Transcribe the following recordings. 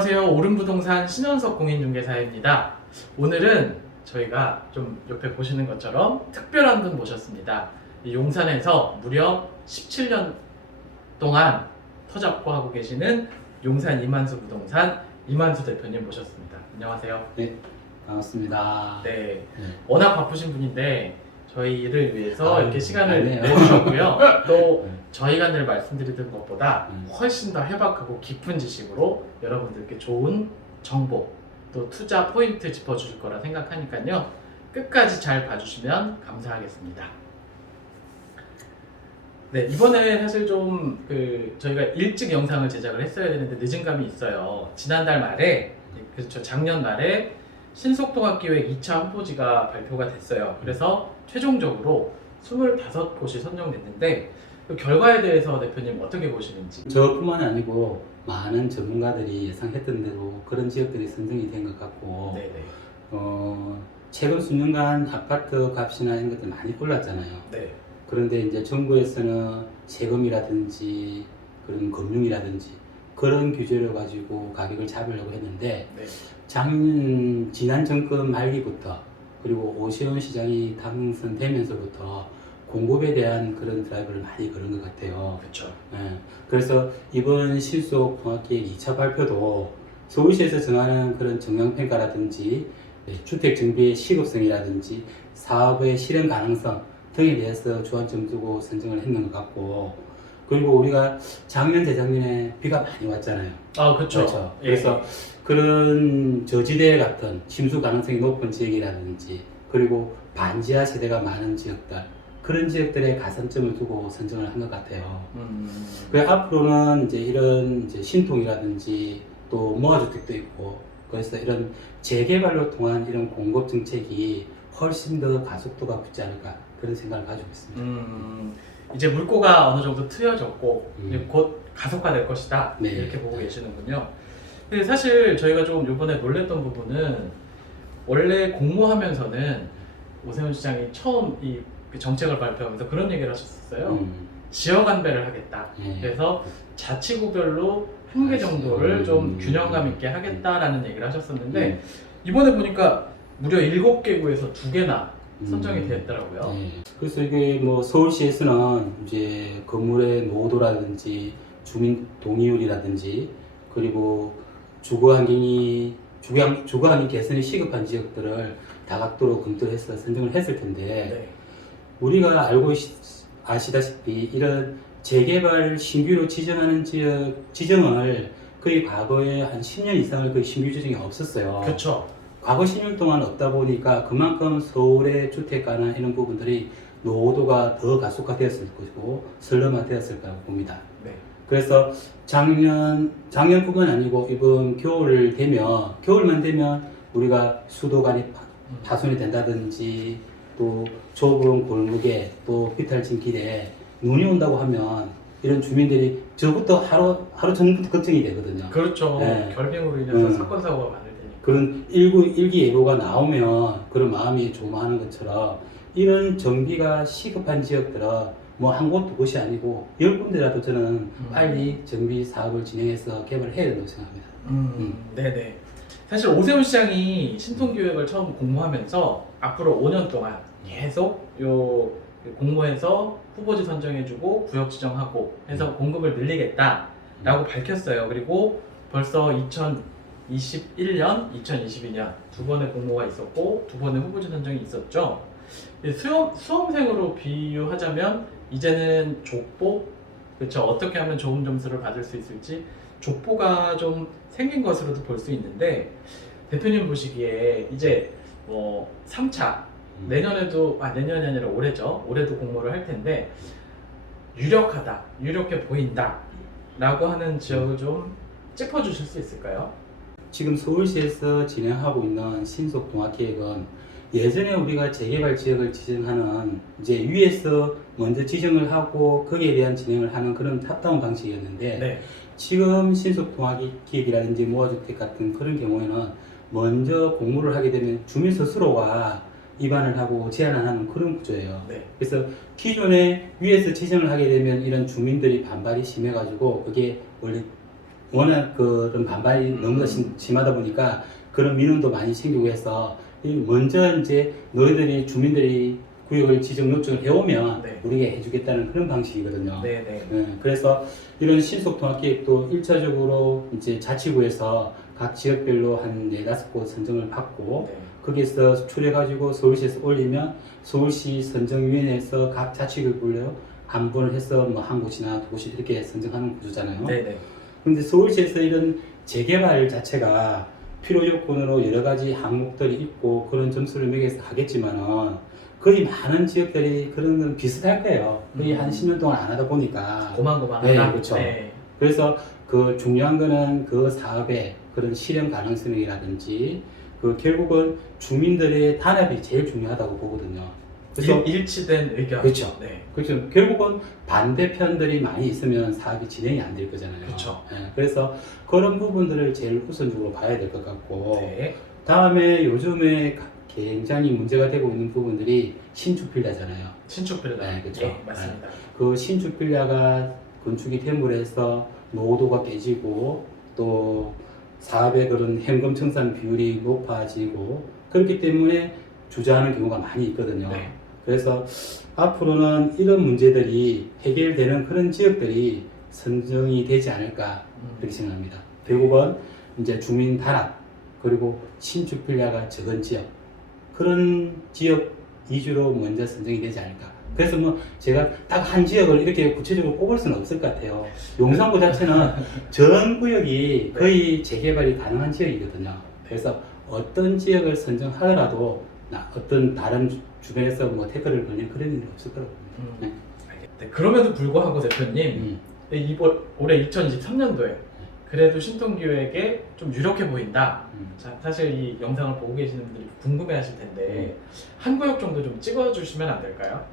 안녕하세요. 오름부동산 신현석 공인중개사입니다. 오늘은 저희가 좀 옆에 보시는 것처럼 특별한 분 모셨습니다. 이 용산에서 무려 17년 동안 터잡고 하고 계시는 용산 이만수 부동산 이만수 대표님 모셨습니다. 안녕하세요. 네, 반갑습니다. 네, 네. 워낙 바쁘신 분인데 저희를 위해서 이렇게 시간을 아니에요. 내주셨고요. 또 네. 저희가 늘 말씀드리던 것보다 훨씬 더 해박하고 깊은 지식으로 여러분들께 좋은 정보 또 투자 포인트 짚어주실 거라 생각하니까요. 끝까지 잘 봐주시면 감사하겠습니다. 네, 이번에 사실 좀 저희가 일찍 영상을 제작을 했어야 되는데 늦은 감이 있어요. 지난달 말에, 그렇죠, 작년 말에 신속통합기획 2차 후보지가 발표가 됐어요. 그래서 최종적으로 25곳이 선정됐는데 그 결과에 대해서 대표님 어떻게 보시는지? 저뿐만 아니고 많은 전문가들이 예상했던 대로 그런 지역들이 선정이 된 것 같고, 네네. 최근 수년간 아파트 값이나 이런 것들 많이 올랐잖아요. 네. 그런데 이제 정부에서는 세금이라든지 그런 금융이라든지 그런 규제를 가지고 가격을 잡으려고 했는데, 네. 지난 정권 말기부터 그리고 오세훈 시장이 당선되면서부터 공급에 대한 그런 드라이브를 많이 걸은 것 같아요. 그렇죠. 예, 그래서 이번 실속통합기획 2차 발표도 서울시에서 정하는 그런 정량평가라든지 주택 정비의 시급성이라든지 사업의 실현 가능성 등에 대해서 주안점 두고 선정을 했는 것 같고, 그리고 우리가 작년 재작년에 비가 많이 왔잖아요. 아, 그렇죠. 그렇죠. 예. 그래서 그런 저지대 같은 침수 가능성이 높은 지역이라든지 그리고 반지하 세대가 많은 지역들, 그런 지역들에 가산점을 두고 선정을 한 것 같아요. 그 앞으로는 이제 이런 이제 신통이라든지 또 모아주택도 있고, 그래서 이런 재개발로 통한 이런 공급 정책이 훨씬 더 가속도가 붙지 않을까, 그런 생각을 가지고 있습니다. 이제 물꼬가 어느 정도 트여졌고 이제 곧 가속화될 것이다, 네. 이렇게 보고 계시는군요. 근데 사실 저희가 좀 이번에 놀랬던 부분은 원래 공모하면서는 오세훈 시장이 처음 그 정책을 발표하면서 그런 얘기를 하셨었어요. 지역 안배를 하겠다. 네. 그래서 자치구별로 한 개 정도를 좀 균형감 있게 하겠다라는 얘기를 하셨었는데 이번에 보니까 무려 7개 구에서 2개나 선정이 되었더라고요. 네. 그래서 이게 뭐 서울시에서는 이제 건물의 노후도라든지 주민 동의율이라든지 그리고 주거 환경 개선이 시급한 지역들을 다각도로 검토해서 선정을 했을 텐데, 네. 우리가 아시다시피 이런 재개발 신규로 지정하는 지정을 거의 과거에 한 10년 이상을 거의 신규 지정이 없었어요. 그렇죠. 과거 10년 동안 없다 보니까 그만큼 서울의 주택가나 이런 부분들이 노후도가 더 가속화되었을 것이고 설렁화되었을 거라고 봅니다. 네. 그래서 작년뿐만 아니고 이번 겨울만 되면 우리가 수도관이 파손이 된다든지 또 좁은 골목에 또 비탈진 길에 눈이 온다고 하면 이런 주민들이 저부터 하루 전부터 걱정이 되거든요. 그렇죠. 네. 결빙으로 인해서 사건 사고가 많을 테니까. 그런 일기예보가 나오면 그런 마음이 조마하는 것처럼 이런 정비가 시급한 지역들은 뭐 한 곳 두 곳이 아니고 10군데라도 저는 빨리 정비 사업을 진행해서 개발을 해야 된다고 생각합니다. 네네. 사실 오세훈 시장이 신통기획을 처음 공모하면서 앞으로 5년 동안 계속 요 공모해서 후보지 선정해주고 구역 지정하고 해서 공급을 늘리겠다라고 밝혔어요. 그리고 벌써 2021년, 2022년 두 번의 공모가 있었고 두 번의 후보지 선정이 있었죠. 수험생으로 비유하자면 이제는 족보, 그렇죠, 어떻게 하면 좋은 점수를 받을 수 있을지 족보가 좀 생긴 것으로도 볼 수 있는데, 대표님 보시기에 이제 3차 내년이 아니라 올해죠. 올해도 공모를 할 텐데 유력해 보인다 라고 하는 지역을 좀 짚어주실 수 있을까요? 지금 서울시에서 진행하고 있는 신속통합계획은 예전에 우리가 재개발 지역을 지정하는 이제 위에서 먼저 지정을 하고 거기에 대한 진행을 하는 그런 탑다운 방식이었는데, 네. 지금 신속통합기획이라든지 모아주택 같은 그런 경우에는 먼저 공모를 하게 되면 주민 스스로가 입안을 하고 제안을 하는 그런 구조예요. 네. 그래서 기존에 위에서 지정을 하게 되면 이런 주민들이 반발이 심해가지고 그게 원래 워낙 그런 반발이 너무 심하다 보니까 그런 민원도 많이 생기고 해서 먼저 이제 너희들이 주민들이 구역을 지정 요청을 해오면 네. 우리가 해주겠다는 그런 방식이거든요. 네네. 그래서 이런 신속통합계획도 1차적으로 이제 자치구에서 각 지역별로 한 4-5곳 선정을 받고 네. 거기서 추려가지고 서울시에서 올리면 서울시 선정위원회에서 각 자치구별로 한 분을 해서 뭐 한 곳이나 두 곳이 이렇게 선정하는 구조잖아요. 네네. 근데 서울시에서 이런 재개발 자체가 필요 요건으로 여러 가지 항목들이 있고 그런 점수를 매겨서 하겠지만은 거의 많은 지역들이 그런 건 비슷할 거예요. 거의 한 10년 동안 안 하다 보니까. 고만고만하다. 네, 그렇죠. 네. 그래서 그 중요한 거는 그 사업의 그런 실현 가능성이라든지 그 결국은 주민들의 단합이 제일 중요하다고 보거든요. 그래서 일치된 의견. 그렇죠. 네. 그렇죠. 결국은 반대편들이 많이 있으면 사업이 진행이 안 될 거잖아요. 그렇죠. 그래서 그런 부분들을 제일 우선적으로 봐야 될 것 같고 네. 다음에 요즘에 굉장히 문제가 되고 있는 부분들이 신축 빌라잖아요. 신축 빌라. 네, 그렇죠. 네, 맞습니다. 그 신축 빌라가 건축이 됨으로 해서 노후도가 깨지고 또 사업의 그런 현금 청산 비율이 높아지고 그렇기 때문에 주저하는 경우가 많이 있거든요. 네. 그래서 앞으로는 이런 문제들이 해결되는 그런 지역들이 선정이 되지 않을까 그렇게 생각합니다. 결국은 이제 주민 단합 그리고 신축 빌라가 적은 지역 그런 지역 위주로 먼저 선정이 되지 않을까. 그래서 뭐 제가 딱 한 지역을 이렇게 구체적으로 꼽을 수는 없을 것 같아요. 용산구 자체는 전 구역이 거의 재개발이 가능한 지역이거든요. 그래서 어떤 지역을 선정하더라도 어떤 다른 주변에서 뭐 태클을 걸리는 그런 일은 없을 거라고 봅니다. 네, 그럼에도 불구하고 대표님, 올해 2023년도에 그래도 신통기획에 좀 유력해 보인다. 자, 사실 이 영상을 보고 계시는 분들이 궁금해 하실 텐데 한 구역 정도 좀 찍어주시면 안 될까요?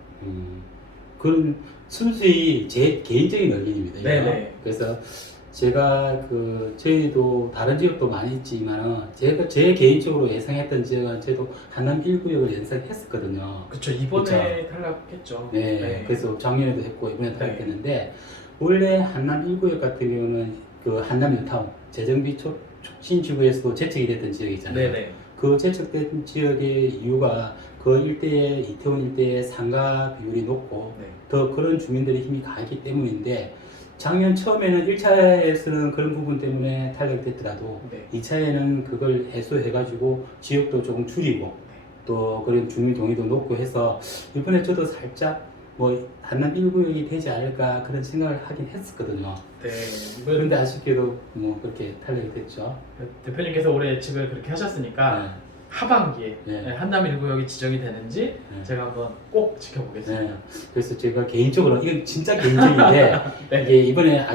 그런 순수히 제 개인적인 의견입니다. 네네. 그래서 제가 저희도 다른 지역도 많이 있지만은 제가 제 개인적으로 예상했던 지역은 저도 한남 1구역을 예상했었거든요. 그쵸, 이번에 그쵸? 탈락했죠. 네, 그래서 작년에도 했고 이번에 탈락했는데 원래 한남 1구역 같은 경우는 그 한남 뉴타운 재정비 촉진 지구에서도 제척이 됐던 지역이잖아요. 네네. 그 제척된 지역의 이유가 그 일대에 이태원 일대의 상가 비율이 높고 네. 더 그런 주민들의 힘이 강했기 때문인데 작년 처음에는 1차에서는 그런 부분 때문에 탈락됐더라도 네. 2차에는 그걸 해소해가지고 지역도 조금 줄이고 또 그런 주민 동의도 높고 해서 이번에 저도 살짝 뭐 한남 1구역이 되지 않을까 그런 생각을 하긴 했었거든요. 네. 그런데 아쉽게도 뭐 그렇게 탈락이 됐죠. 대표님께서 올해 예측을 그렇게 하셨으니까 하반기에 네. 한남 1구역이 지정이 되는지 제가 한번 꼭 지켜보겠습니다. 네. 그래서 제가 개인적으로 이건 진짜 개인적인데 네. 이게 이번에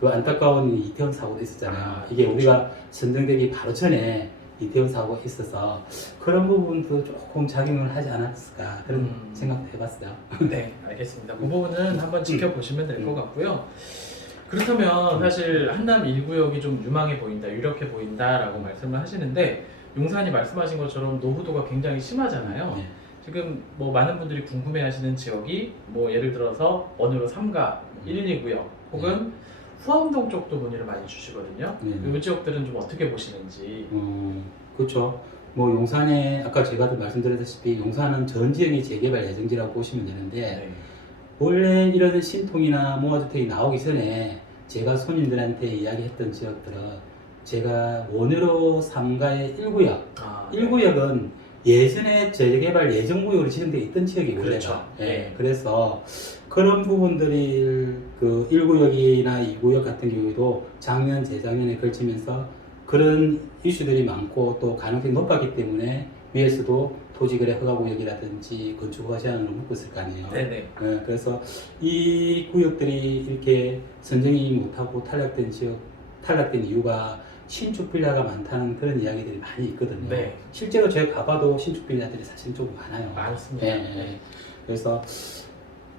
그 안타까운 이태원 사고도 있었잖아요. 이게 그렇죠. 우리가 선정되기 바로 전에 이태원 사고가 있어서 그런 부분도 조금 작용을 하지 않았을까 그런 생각도 해봤어요. 네, 알겠습니다. 그 부분은 한번 지켜보시면 될 것 같고요. 그렇다면 사실 한남 1구역이 좀 유망해 보인다, 유력해 보인다라고 말씀을 하시는데 용산이 말씀하신 것처럼 노후도가 굉장히 심하잖아요. 네. 지금 뭐 많은 분들이 궁금해하시는 지역이 뭐 예를 들어서 원으로 3가 1, 2구역 혹은 후암동 쪽도 문의를 많이 주시거든요. 이 지역들은 좀 어떻게 보시는지. 그렇죠. 뭐 용산에 아까 제가 말씀드렸다시피 용산은 전 지역이 재개발 예정지라고 보시면 되는데 네. 원래 이런 신통이나 모아주택이 나오기 전에 제가 손님들한테 이야기했던 지역들은 제가 원으로 3가의 1구역 1구역은 예전에 재개발 예정구역으로 지정되어 있던 지역이 원래가. 그렇죠. 예, 그래서 그런 부분들이 그 1구역이나 2구역 같은 경우에도 작년, 재작년에 걸치면서 그런 이슈들이 많고 또 가능성이 높았기 때문에 위에서도 토지거래 허가구역이라든지 건축허가 제한을 묶었을 거 아니에요. 네네. 예, 그래서 이 구역들이 이렇게 선정이 못하고 탈락된 이유가 신축 빌라가 많다는 그런 이야기들이 많이 있거든요. 네. 실제로 제가 가봐도 신축 빌라들이 사실 좀 많아요. 많습니다. 예. 그래서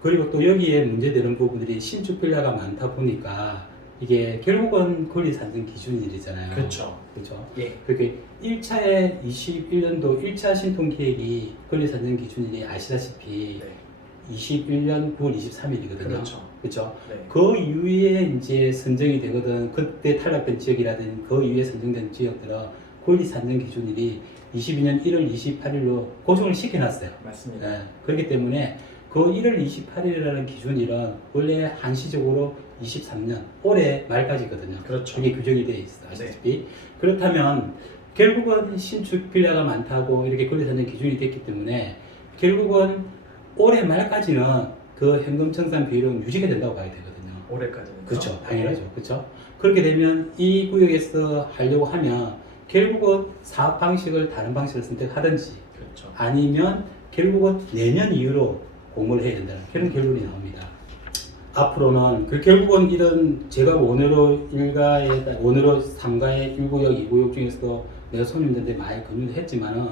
그리고 또 여기에 문제되는 부분들이 신축 빌라가 많다 보니까 이게 결국은 권리 산정 기준일이잖아요. 그렇죠. 그렇죠. 예. 그렇게 1차에 21년도 1차 신통 계획이 권리 산정 기준일이 아시다시피 네. 21년 9월 23일이거든요. 그렇죠. 그렇죠? 네. 그 이후에 이제 선정이 되거든. 그때 탈락된 지역이라든지 그 이후에 선정된 지역들은 권리 산정 기준일이 22년 1월 28일로 고정을 시켜놨어요. 맞습니다. 예, 그렇기 때문에 그 1월 28일이라는 기준일은 원래 한시적으로 23년 올해 말까지거든요. 그렇죠. 그게 규정이 되어 있어 아시다시피. 그렇다면 결국은 신축 빌라가 많다고 이렇게 권리 산정 기준이 됐기 때문에 결국은 올해 말까지는 그 현금 청산 비율은 유지가 된다고 봐야 되거든요. 올해까지는. 그렇죠. 당연하죠. 그렇죠. 그렇게 되면 이 구역에서 하려고 하면 결국은 사업 방식을 다른 방식을 선택하든지 그렇죠. 아니면 결국은 내년 이후로 공모를 해야 된다는 그런 결론이 나옵니다. 앞으로는 그 결국은 이런 제가 원으로 1가에 원으로 3가의 1구역, 2구역 중에서도 내가 손님들한테 많이 권유를 했지만은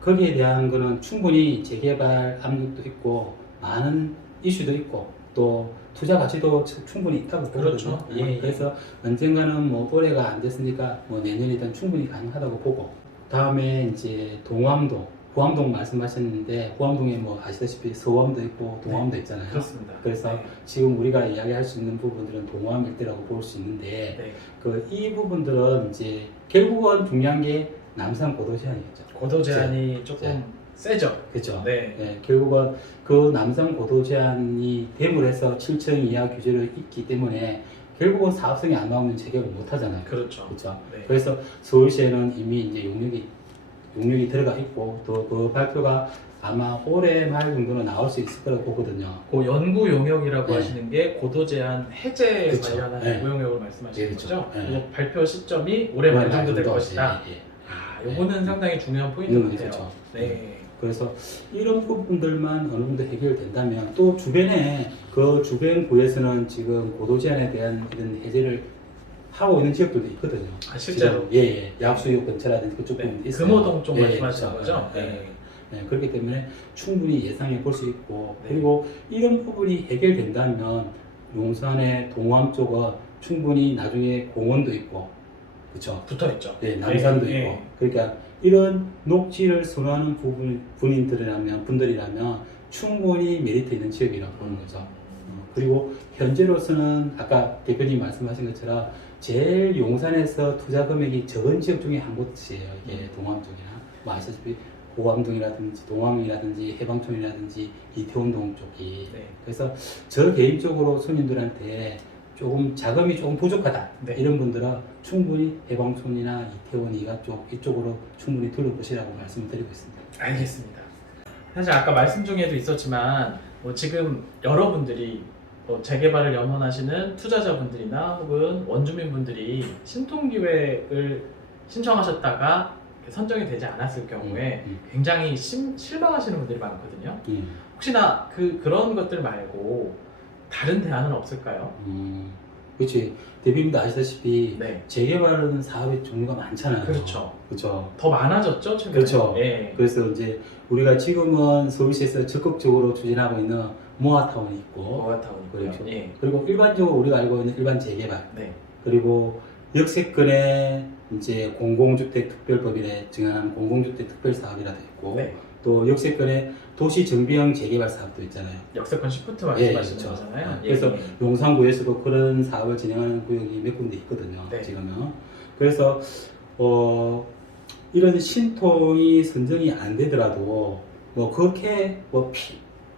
거기에 대한 거는 충분히 재개발 압력도 있고 많은 이슈도 있고 또 투자 가치도 충분히 있다고 그렇죠. 보거든요. 예. 그래서 언젠가는 뭐 올해가 안 됐으니까 뭐 내년이든 충분히 가능하다고 보고 다음에 이제 동암동, 후암동 말씀하셨는데 후암동에 뭐 아시다시피 서암도 있고 동암도 있잖아요. 그렇습니다. 그래서 네. 지금 우리가 이야기할 수 있는 부분들은 동암 일대라고 볼 수 있는데 네. 그 이 부분들은 이제 결국은 중요한 게 남산 고도 제한이었죠. 고도 제한이 조금 네. 세죠. 그렇죠. 네. 네, 결국은 그 남산 고도 제한이 대물에서 7층 이하 규제로 있기 때문에 결국은 사업성이 안 나오면 재개발 못 하잖아요. 그렇죠. 그렇죠. 네. 그래서 서울시에는 이미 이제 용역이 들어가 있고 또 그 발표가 아마 올해 말 정도는 나올 수 있을 거라고 보거든요. 그 연구 용역이라고 네. 하시는 게 고도 제한 해제 그쵸. 관련한 네. 연구 용역을 말씀하시는 네, 그쵸. 거죠? 네. 그 발표 시점이 올해 말 정도 될 것이다. 예, 예. 아, 요거는 상당히 중요한 포인트 같아요. 그렇죠. 네. 그래서 이런 부분들만 어느 정도 해결된다면 또 주변에 그 주변 구에서는 지금 고도 제한에 대한 이런 해제를 하고 있는 지역들도 있거든요. 아, 실제로? 지금, 예. 약수역 근처라든지 그쪽 부분 네. 있어요. 금호동 쪽 예, 말씀하시는 그렇죠. 거죠? 예, 네. 예, 그렇기 때문에 충분히 예상해 볼 수 있고 네. 그리고 이런 부분이 해결된다면 용산의 동암 쪽은 충분히 나중에 공원도 있고 그렇죠. 붙어 있죠. 네, 남산도 네. 있고 그러니까 이런 녹지를 선호하는 분들이라면 충분히 메리트 있는 지역이라고 보는 거죠. 그리고 현재로서는 아까 대표님 말씀하신 것처럼 제일 용산에서 투자 금액이 적은 지역 중에 한 곳이에요. 이게 동암 쪽이나 뭐 아시다시피 고암동이라든지 동암이라든지 해방촌이라든지 이태원동 쪽이 네. 그래서 저 개인적으로 손님들한테 조금 자금이 조금 부족하다 네. 이런 분들은 충분히 해방촌이나 이태원 이가 쪽 이쪽으로 충분히 둘러보시라고 말씀을 드리고 있습니다. 알겠습니다. 사실 아까 말씀 중에도 있었지만 뭐 지금 여러분들이 뭐 재개발을 염원하시는 투자자분들이나 혹은 원주민분들이 신통기획을 신청하셨다가 선정이 되지 않았을 경우에 굉장히 실망하시는 분들이 많거든요. 혹시나 그런 것들 말고 다른 대안은 없을까요? 그렇지. 대표님도 아시다시피 네. 재개발은 사업의 종류가 많잖아요. 그렇죠. 그렇죠. 더 많아졌죠, 최근에. 그렇죠. 예. 그래서 이제 우리가 지금은 서울시에서 적극적으로 추진하고 있는 모아타운이 있고 모아타운 있고요. 그렇죠. 예. 그리고 일반적으로 우리가 알고 있는 일반 재개발 네. 그리고 역세권의 이제 공공주택 특별법인에 증언한 공공주택 특별사업이라도 있고 네. 또 역세권의 도시정비형 재개발 사업도 있잖아요. 역세권 시프트 예, 말씀하시는 그렇죠. 거잖아요. 예, 그래서 예. 용산구에서도 그런 사업을 진행하는 구역이 몇 군데 있거든요. 네. 지금은. 그래서 이런 신통이 선정이 안 되더라도 뭐 그렇게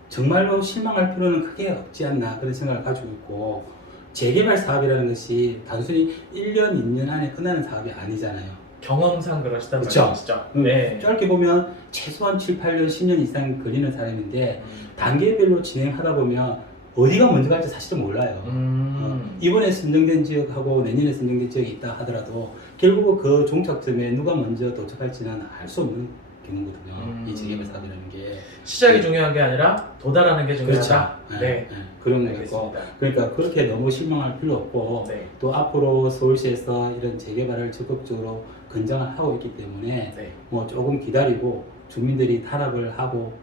정말로 실망할 필요는 크게 없지 않나 그런 생각을 가지고 있고 재개발 사업이라는 것이 단순히 1년, 2년 안에 끝나는 사업이 아니잖아요. 경험상 그러시단 그쵸. 말씀이시죠? 네. 짧게 보면 최소한 7, 8년, 10년 이상 걸리는 사람인데 단계별로 진행하다 보면 어디가 먼저 갈지 사실은 몰라요. 이번에 선정된 지역하고 내년에 선정된 지역이 있다 하더라도 결국 그 종착점에 누가 먼저 도착할지는 알 수 없는 경우거든요. 이 재개발 사업이라는 게 시작이 중요한 게 아니라 도달하는 게 중요하다. 그렇죠. 네. 그런 거고 알겠습니다. 그러니까 그렇게 너무 실망할 필요 없고 네. 또 앞으로 서울시에서 이런 재개발을 적극적으로 권장을 하고 있기 때문에 네. 뭐 조금 기다리고 주민들이 타락을 하고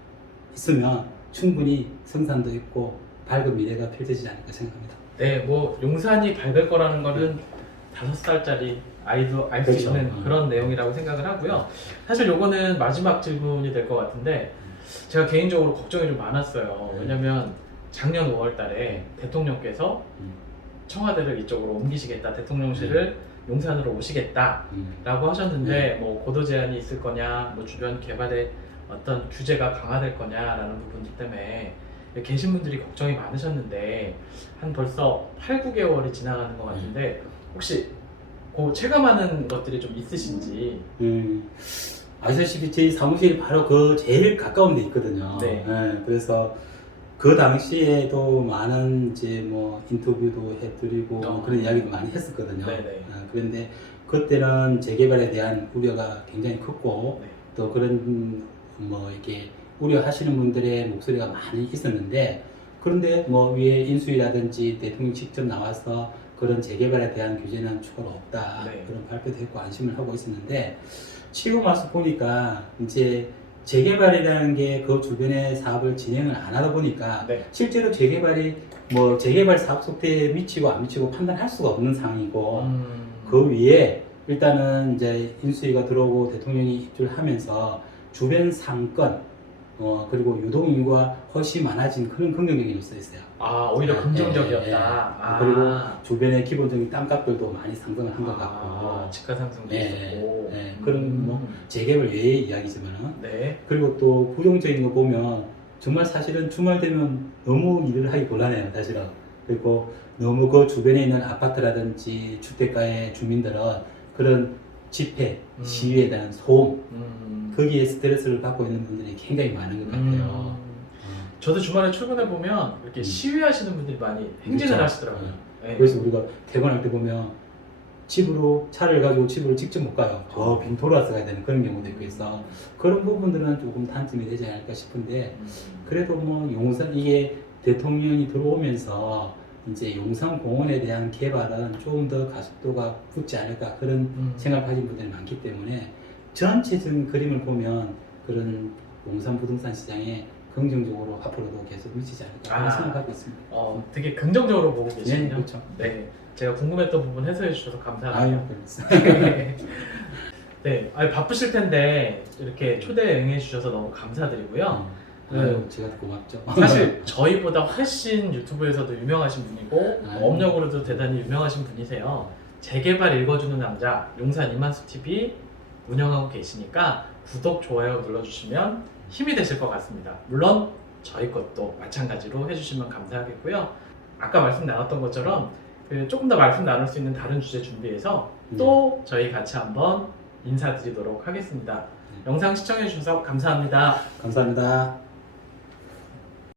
있으면 충분히 성산도 있고 밝은 미래가 펼쳐지지 않을까 생각합니다. 네, 뭐 용산이 밝을 거라는 거는 5살짜리 아이도 알 수 그렇죠. 있는 그런 내용이라고 생각을 하고요. 사실 요거는 마지막 질문이 될 것 같은데 제가 개인적으로 걱정이 좀 많았어요. 왜냐면 작년 5월달에 대통령께서 청와대를 이쪽으로 옮기시겠다, 대통령실을 용산으로 오시겠다라고 하셨는데 뭐 고도 제한이 있을 거냐, 뭐 주변 개발에 어떤 규제가 강화될 거냐라는 부분들 때문에 계신 분들이 걱정이 많으셨는데 한 벌써 8, 9개월이 지나가는 것 같은데 혹시 그 체감하는 것들이 좀 있으신지? 아시다시피 저희 사무실이 바로 그 제일 가까운 데 있거든요. 네. 그래서 그 당시에도 많은 이제 뭐 인터뷰도 해드리고 그런 이야기도 많이 했었거든요. 네네. 그런데 그때는 재개발에 대한 우려가 굉장히 컸고 네. 또 그런 뭐 이렇게 우려하시는 분들의 목소리가 많이 있었는데, 그런데 뭐 위에 인수위라든지 대통령 직접 나와서 그런 재개발에 대한 규제는 추가로 없다, 네. 그런 발표도 했고 안심을 하고 있었는데, 지금 와서 보니까 이제 재개발이라는 게 그 주변에 사업을 진행을 안 하다 보니까 네. 실제로 재개발이 뭐 재개발 사업 속도에 미치고 안 미치고 판단할 수가 없는 상황이고, 그 위에 일단은 이제 인수위가 들어오고 대통령이 입주를 하면서 주변 상권 그리고 유동인구가 훨씬 많아진 그런 긍정적인 요소가 있어요. 아, 오히려 긍정적이었다. 아. 그리고 주변의 기본적인 땅값들도 많이 상승을 한 것 같고, 집가 상승도 있었고. 그런 뭐 재개발 외의 이야기지만은, 네. 그리고 또 부정적인 거 보면 정말 사실은 주말 되면 너무 일을 하기 곤란해요, 사실은. 그리고 너무 그 주변에 있는 아파트라든지 주택가의 주민들은 그런 집회, 시위에 대한 소음, 거기에 스트레스를 받고 있는 분들이 굉장히 많은 것 같아요. 저도 주말에 출근해 보면 이렇게 시위하시는 분들이 많이 행진을 그렇죠. 하시더라고요. 네. 그래서 우리가 퇴근할 때 보면 집으로 차를 가지고 집으로 직접 못 가요. 저 빈 도로라서 가야 되는 그런 경우도 있고 있어. 그런 부분들은 조금 단점이 되지 않을까 싶은데, 그래도 뭐 용산, 이게 대통령이 들어오면서 이제 용산공원에 대한 개발은 조금 더 가속도가 붙지 않을까, 그런 생각을 가진 분들이 많기 때문에 전체적인 그림을 보면 그런 용산 부동산 시장에 긍정적으로 앞으로도 계속 미치지 않을까 그런 생각하고 있습니다. 되게 긍정적으로 보고 계시네요. 네, 그렇죠. 네, 제가 궁금했던 부분 해소해 주셔서 감사합니다. 아유, 네, 바쁘실 텐데 이렇게 초대 응해 주셔서 너무 감사드리고요. 제가 더 고맙죠. 사실 저희보다 훨씬 유튜브에서도 유명하신 분이고 업력으로도 대단히 유명하신 분이세요. 재개발 읽어주는 남자 용산 이만수 TV 운영하고 계시니까 구독, 좋아요 눌러주시면 힘이 되실 것 같습니다. 물론 저희 것도 마찬가지로 해주시면 감사하겠고요. 아까 말씀 나눴던 것처럼 조금 더 말씀 나눌 수 있는 다른 주제 준비해서 또 저희 같이 한번 인사드리도록 하겠습니다. 영상 시청해 주셔서 감사합니다. 감사합니다.